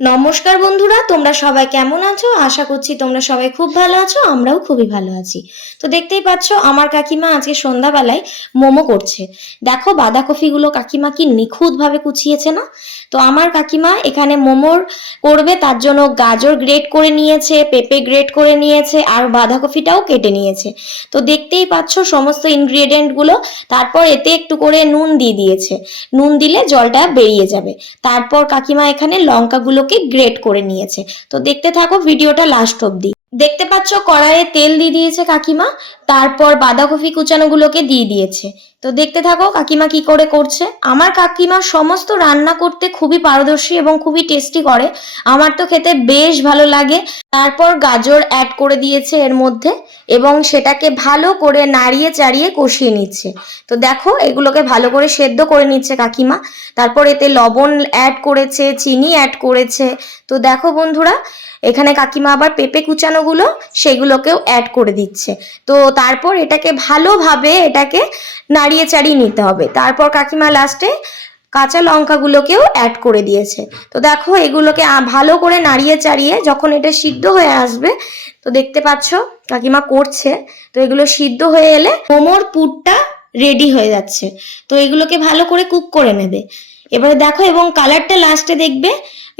নমস্কার বন্ধুরা, তোমরা সবাই কেমন আছো? আশা করছি তোমরা সবাই খুব ভালো আছো, আমরাও খুবই ভালো আছি। তো দেখতেই পাচ্ছ আমার কাকিমা আজকে সন্ধ্যাবেলায় মোমো করছে। দেখো বাঁধাকপিগুলো কাকিমা কি নিখুঁতভাবে কুচিয়েছে না? তো আমার কাকিমা এখানে মোমোর করবে, তার জন্য গাজর গ্রেট করে নিয়েছে, পেঁপে গ্রেট করে নিয়েছে, আর বাঁধাকপিটাও কেটে নিয়েছে। তো দেখতেই পাচ্ছ সমস্ত ইনগ্রেডিয়েন্টগুলো। তারপর এতে একটু করে নুন দিয়ে দিয়েছে, নুন দিলে জলটা বেরিয়ে যাবে। তারপর কাকিমা এখানে লঙ্কাগুলোকে গ্রেট করে নিয়েছে। তো দেখতে থাকো ভিডিওটা লাস্ট অবধি। দেখতে পাচ্ছ কড়াইয়ে তেল দিয়ে দিয়েছে কাকিমা, তারপর বাঁধাকপি কুচানোগুলোকে দিয়ে দিয়েছে। তো দেখতে থাকো কাকিমা কি করে করছে। আমার কাকিমা সমস্ত রান্না করতে খুবই পারদর্শী এবং খুবই টেস্টি করে, আমার তো খেতে বেশ ভালো লাগে। তারপর গাজর অ্যাড করে দিয়েছে এর মধ্যে এবং সেটাকে ভালো করে নাড়িয়ে চাড়িয়ে কষিয়ে নিচ্ছে। তো দেখো এগুলোকে ভালো করে সেদ্ধ করে নিচ্ছে কাকিমা। তারপর এতে লবণ অ্যাড করেছে, চিনি অ্যাড করেছে। তো দেখো বন্ধুরা, এখানে কাকিমা আবার পেঁপে কুচানোগুলো সেগুলোকেও অ্যাড করে দিচ্ছে। তো তারপর এটাকে ভালোভাবে নাড়িয়ে চাড়িয়ে নিতে হবে। তারপর কাকিমা লাস্টে কাঁচা লঙ্কাগুলোকেও অ্যাড করে দিয়েছে। তো দেখো এগুলোকে ভালো করে নাড়িয়ে চাড়িয়ে যখন এটা সিদ্ধ হয়ে আসবে, তো দেখতে পাচ্ছ কাকিমা করছে। তো এগুলো সিদ্ধ হয়ে এলে মোমোর পুরটা রেডি হয়ে যাচ্ছে। তো এগুলোকে ভালো করে কুক করে নেবে। এবারে দেখো এবং কালারটা লাস্টে দেখবে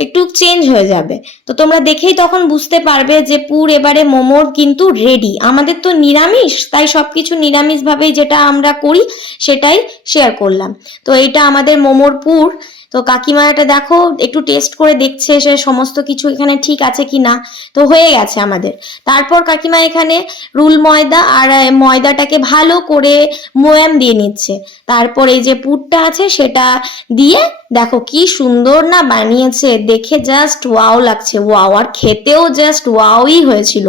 একটু চেঞ্জ হয়ে যাবে। তো তোমরা দেখেই তখন বুঝতে পারবে যে পুর এবারে মোমোর কিন্তু রেডি। আমাদের তো নিরামিষ, তাই সবকিছু নিরামিষ ভাবেই যেটা আমরা করি সেটাই শেয়ার করলাম। তো এইটা আমাদের মোমোর পুর। তো কাকিমা এটা দেখো একটু টেস্ট করে দেখছে সে সমস্ত কিছু এখানে ঠিক আছে কি না। তো হয়ে গেছে আমাদের। তারপর কাকিমা এখানে রুল ময়দা আর ময়দাটাকে ভালো করে ময়াম দিয়ে নিচ্ছে। তারপর এই যে পুরটা আছে সেটা দিয়ে দেখো কি সুন্দর না বানিয়েছে, দেখে জাস্ট ওয়াও লাগছে, ওয়াও। আর খেতেও জাস্ট ওয়াওই হয়েছিল,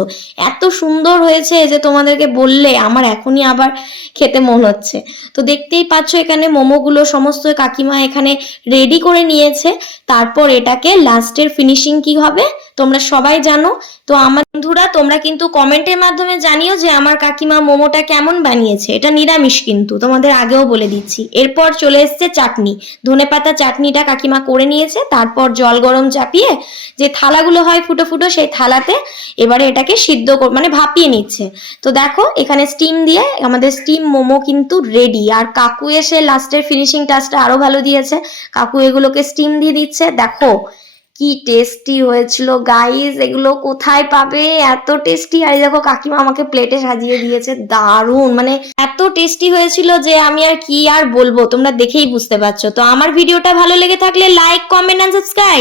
এত সুন্দর হয়েছে যে তোমাদেরকে বললে আমার এখনই আবার খেতে মন হচ্ছে। তো দেখতেই পাচ্ছ এখানে মোমোগুলো সমস্ত কাকিমা এখানে রেডি করে নিয়েছে। তারপর এটাকে লাস্টের ফিনিশিং কি হবে তোমরা সবাই জানো। তো আমার বন্ধুরা তোমরা কিন্তু কমেন্টের মাধ্যমে জানিও যে আমার কাকিমা মোমোটা কেমন বানিয়েছে। এটা নিরামিষ কিন্তু, তোমাদের আগেও বলে দিচ্ছি। এরপর চলে এসছে চাটনি, ধনেপাতা চাটনিটা কাকিমা করে নিয়েছে। তারপর জল গরম চাপিয়ে যে থালাগুলো হয় ফুটো ফুটো, সেই থালাতে এবারে এটাকে সিদ্ধ মানে ভাপিয়ে নিচ্ছে। তো দেখো এখানে স্টিম দিয়ে আমাদের স্টিম মোমো কিন্তু রেডি। আর কাকু এসে লাস্টের ফিনিশিং টাচটা আরো ভালো দিয়েছে, কাকু এগুলোকে স্টিম দিয়ে দিচ্ছে। দেখো কি টেস্টি হয়েছিল গাইস, এগুলো কোথায় পাবে এত টেস্টি। আর দেখো কাকিমা আমাকে প্লেটে সাজিয়ে দিয়েছে, দারুণ, মানে এত টেস্টি হয়েছিল যে আমি আর কি আর বলবো, তোমরা দেখেই বুঝতে পারছো। তো আমার ভিডিওটা ভালো লেগে থাকলে লাইক, কমেন্ট এন্ড সাবস্ক্রাইব।